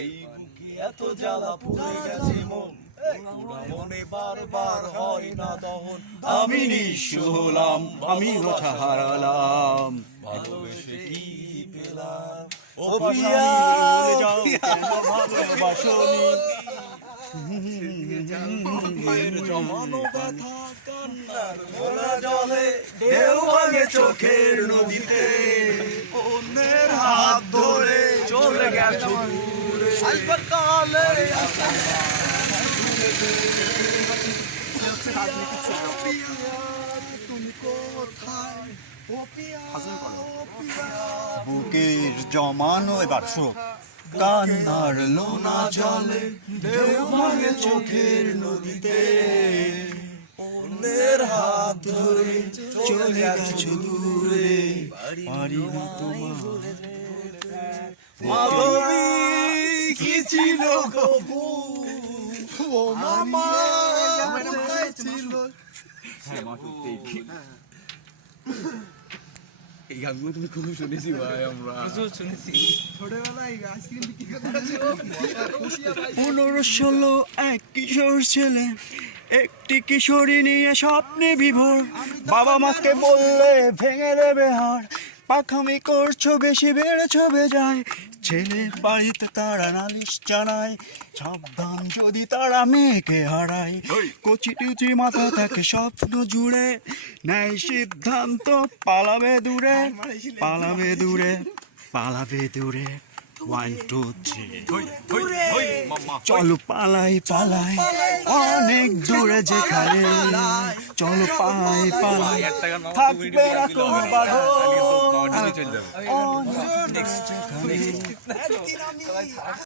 এই বুকে এত জ্বালা পুড়ে গেছে মন, মনে বারবার হয় না দহন। আমি নিঃস্ব হলাম, আমি রোছা হারালাম, ভালোবেসে কি পেলাম? ও প্রিয়া ভুলে যাও তোমার ভালোবাসনি, জমানো ব্যথা কান্নার ঘোলা জলে, ঢেউ ভাঙে চোখের নদীতে, অন্যের হাত ধরে চলে গেছো দূরে। আসবার কালে তুমি কোথায়? বুকের জমানো এবার শোক কান্নার লোনা জলে, ঢেউ ভাঙে চোখের নদীতে, অন্যের হাত ধরে চলে গেছো দূরে। পারিনি তোমার মাধবী কি ছিল গো, ও মামা ছিল। এই গানগুলো তুমি খুব শুনেছি ভাই, আমরা শুনেছি ছোটবেলায়। 15-16 এক কিশোর ছেলে, একটি কিশোরী নিয়ে স্বপ্নে বিভোর। বাবা মাকে বললে ভেঙে দেবে হাড়, পাখামি করছো বেশি বেড়েছো বেজায়। ছেলের বাড়িতে তারা নালিশ জানায়, সাবধান যদি তারা মেয়েকে হারায়। কচি টুচি মাথা থাকে স্বপ্ন জুড়ে, নেয় সিদ্ধান্ত পালাবে দূরে, পালাবে দূরে, পালাবে দূরে। 1 2 3 চলো পালাই পালাই অনেক দূরে যেখানে, চলো পালাই পালাই থাকবে না কোনো বাধা।